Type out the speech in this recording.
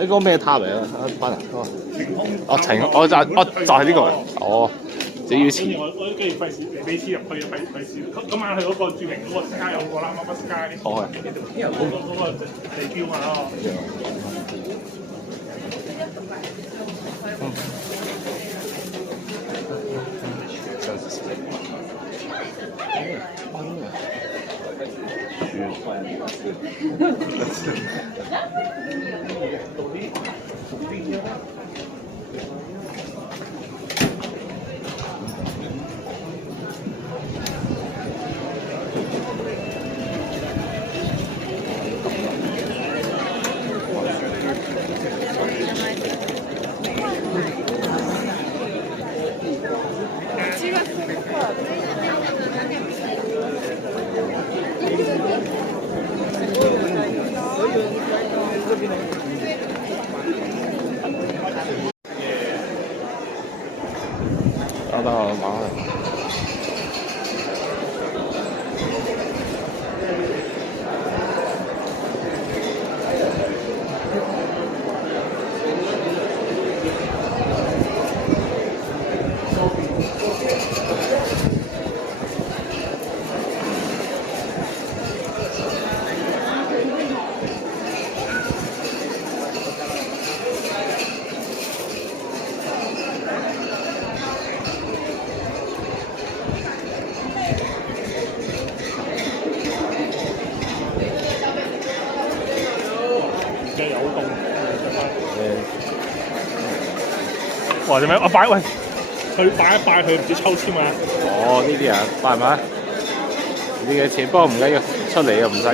呢個咩塔嚟啊？班人哦晴，就係呢個啊！哦，就要錢。我跟住費事俾錢入去，費事。今晚去嗰個著名嗰個 Sky 有個啦，乜 Sky。哦係。嗰個地標嘛咯。等等我忙下。有動，哇！做咩？我擺喂，佢擺一擺佢唔知抽籤啊！哦，呢啲啊，拜唔拜？呢啲嘅錢，不過唔緊要，出嚟又唔使。